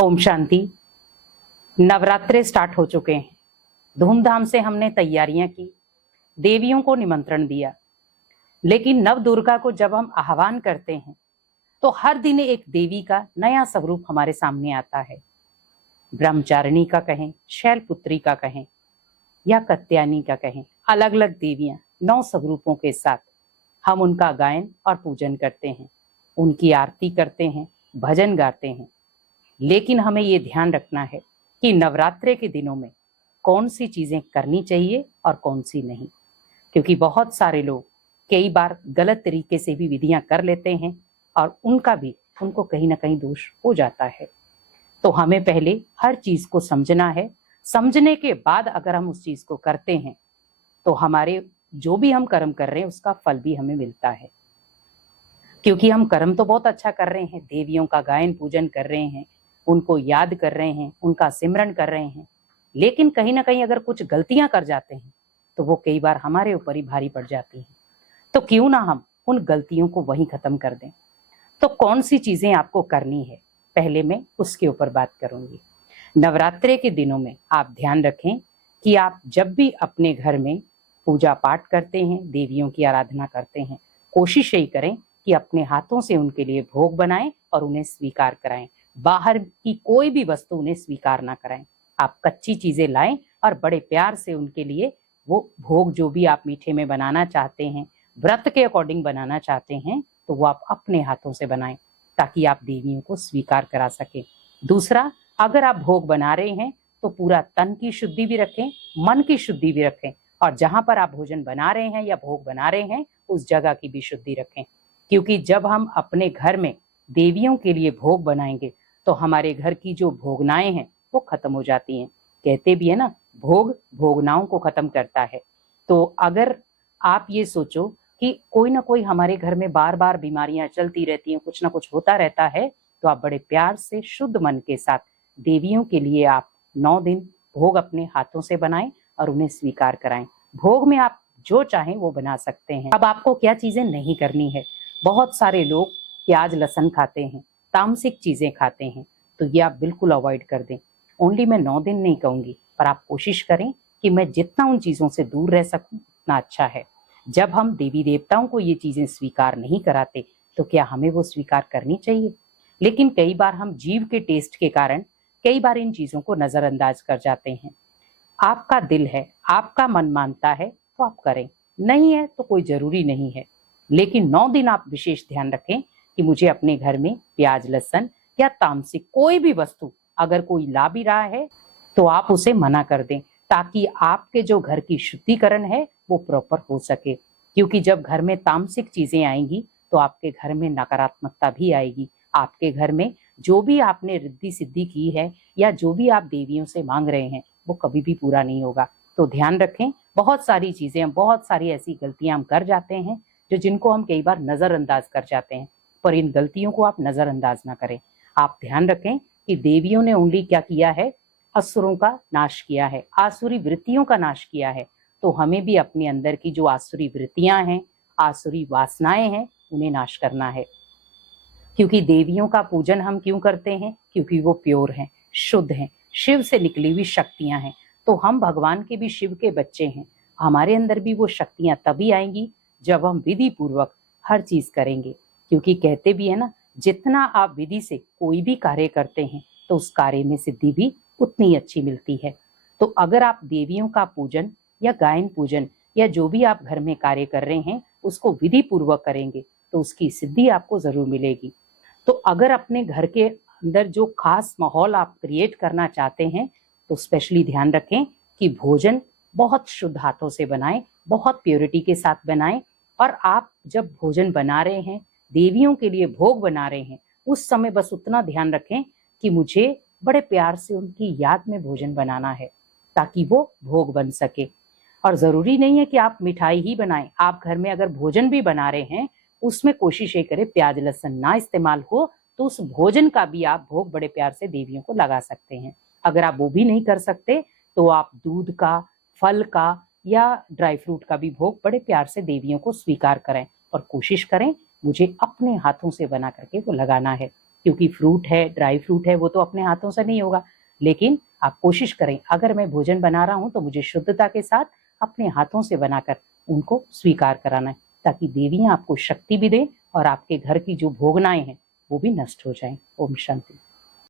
ओम शांति। नवरात्रे start हो चुके हैं। धूमधाम से हमने तैयारियां की, देवियों को निमंत्रण दिया। लेकिन नव दुर्गा को जब हम आह्वान करते हैं तो हर दिन एक देवी का नया स्वरूप हमारे सामने आता है। ब्रह्मचारिणी का कहें, शैलपुत्री का कहें या कत्यायनी का कहें, अलग अलग देवियां 9 स्वरूपों के साथ हम उनका गायन और पूजन करते हैं, उनकी आरती करते हैं, भजन गाते हैं। लेकिन हमें ये ध्यान रखना है कि नवरात्रे के दिनों में कौन सी चीजें करनी चाहिए और कौन सी नहीं, क्योंकि बहुत सारे लोग कई बार गलत तरीके से भी विधियां कर लेते हैं और उनको कहीं ना कहीं दोष हो जाता है। तो हमें पहले हर चीज को समझना है। समझने के बाद अगर हम उस चीज को करते हैं तो हमारे जो भी हम कर्म कर रहे हैं उसका फल भी हमें मिलता है। क्योंकि हम कर्म तो बहुत अच्छा कर रहे हैं, देवियों का गायन पूजन कर रहे हैं, उनको याद कर रहे हैं, उनका सिमरन कर रहे हैं, लेकिन कहीं ना कहीं अगर कुछ गलतियां कर जाते हैं तो वो कई बार हमारे ऊपर ही भारी पड़ जाती हैं। तो क्यों ना हम उन गलतियों को वहीं खत्म कर दें। तो कौन सी चीजें आपको करनी है, पहले मैं उसके ऊपर बात करूंगी। नवरात्रे के दिनों में आप ध्यान रखें कि आप जब भी अपने घर में पूजा पाठ करते हैं, देवियों की आराधना करते हैं, कोशिश यही करें कि अपने हाथों से उनके लिए भोग बनाएं और उन्हें स्वीकार कराएं। बाहर की कोई भी वस्तु उन्हें स्वीकार ना कराएं। आप कच्ची चीजें लाएं और बड़े प्यार से उनके लिए वो भोग जो भी आप मीठे में बनाना चाहते हैं, व्रत के अकॉर्डिंग बनाना चाहते हैं, तो वो आप अपने हाथों से बनाएं ताकि आप देवियों को स्वीकार करा सकें। दूसरा, अगर आप भोग बना रहे हैं तो पूरा तन की शुद्धि भी रखें, मन की शुद्धि भी रखें, और जहां पर आप भोजन बना रहे हैं या भोग बना रहे हैं उस जगह की भी शुद्धि रखें। क्योंकि जब हम अपने घर में देवियों के लिए भोग बनाएंगे तो हमारे घर की जो भोगनाएं हैं वो खत्म हो जाती हैं। कहते भी है ना, भोग भोगनाओं को खत्म करता है। तो अगर आप ये सोचो कि कोई ना कोई हमारे घर में बार बार बीमारियां चलती रहती हैं, कुछ ना कुछ होता रहता है, तो आप बड़े प्यार से शुद्ध मन के साथ देवियों के लिए आप 9 दिन भोग अपने हाथों से बनाएं और उन्हें स्वीकार कराएं। भोग में आप जो चाहें वो बना सकते हैं। अब आपको क्या चीजें नहीं करनी है। बहुत सारे लोग प्याज लहसुन खाते हैं, तामसिक चीजें खाते हैं, तो ये आप बिल्कुल अवॉइड कर दें। ओनली मैं 9 दिन नहीं कहूंगी, पर आप कोशिश करें कि मैं जितना उन चीजों से दूर रह सकूं उतना अच्छा है। जब हम देवी देवताओं को ये चीजें स्वीकार नहीं कराते तो क्या हमें वो स्वीकार करनी चाहिए। लेकिन कई बार हम जीव के टेस्ट के कारण कई बार इन चीजों को नजरअंदाज कर जाते हैं। आपका दिल है, आपका मन मानता है तो आप करें, नहीं है तो कोई जरूरी नहीं है। लेकिन 9 दिन आप विशेष ध्यान रखें कि मुझे अपने घर में प्याज लहसुन या तामसिक कोई भी वस्तु अगर कोई ला भी रहा है तो आप उसे मना कर दें, ताकि आपके जो घर की शुद्धिकरण है वो प्रॉपर हो सके। क्योंकि जब घर में तामसिक चीजें आएंगी तो आपके घर में नकारात्मकता भी आएगी। आपके घर में जो भी आपने रिद्धि सिद्धि की है या जो भी आप देवियों से मांग रहे हैं वो कभी भी पूरा नहीं होगा। तो ध्यान रखें, बहुत सारी चीजें, बहुत सारी ऐसी गलतियां हम कर जाते हैं जिनको हम कई बार नजरअंदाज कर जाते हैं, पर इन गलतियों को आप नजरअंदाज ना करें। आप ध्यान रखें कि देवियों ने ओनली क्या किया है, असुरों का नाश किया है, आसुरी वृत्तियों का नाश किया है। तो हमें भी अपने अंदर की जो आसुरी वृत्तियां हैं, आसुरी वासनाएं हैं, उन्हें नाश करना है। क्योंकि देवियों का पूजन हम क्यों करते हैं, क्योंकि वो प्योर हैं, शुद्ध हैं, शिव से निकली हुई शक्तियां हैं। तो हम भगवान के भी शिव के बच्चे हैं, हमारे अंदर भी वो शक्तियां तभी आएंगी जब हम विधि पूर्वक हर चीज करेंगे। क्योंकि कहते भी है ना, जितना आप विधि से कोई भी कार्य करते हैं तो उस कार्य में सिद्धि भी उतनी अच्छी मिलती है। तो अगर आप देवियों का पूजन या गायन पूजन या जो भी आप घर में कार्य कर रहे हैं उसको विधि पूर्वक करेंगे तो उसकी सिद्धि आपको जरूर मिलेगी। तो अगर अपने घर के अंदर जो खास माहौल आप क्रिएट करना चाहते हैं तो स्पेशली ध्यान रखें कि भोजन बहुत शुद्ध हाथों से बनाएं, बहुत प्योरिटी के साथ बनाएं। और आप जब भोजन बना रहे हैं, देवियों के लिए भोग बना रहे हैं, उस समय बस उतना ध्यान रखें कि मुझे बड़े प्यार से उनकी याद में भोजन बनाना है ताकि वो भोग बन सके। और जरूरी नहीं है कि आप मिठाई ही बनाएं, आप घर में अगर भोजन भी बना रहे हैं उसमें कोशिश ये करें प्याज लहसुन ना इस्तेमाल हो, तो उस भोजन का भी आप भोग बड़े प्यार से देवियों को लगा सकते हैं। अगर आप वो भी नहीं कर सकते तो आप दूध का, फल का या ड्राई फ्रूट का भी भोग बड़े प्यार से देवियों को स्वीकार करें और कोशिश करें मुझे अपने हाथों से बना करके वो लगाना है। क्योंकि फ्रूट है, ड्राई फ्रूट है, वो तो अपने हाथों से नहीं होगा। लेकिन आप कोशिश करें, अगर मैं भोजन बना रहा हूं तो मुझे शुद्धता के साथ अपने हाथों से बनाकर उनको स्वीकार कराना है, ताकि देवियां आपको शक्ति भी दें और आपके घर की जो भोगनाएं हैं वो भी नष्ट हो जाएं। ओम शांति।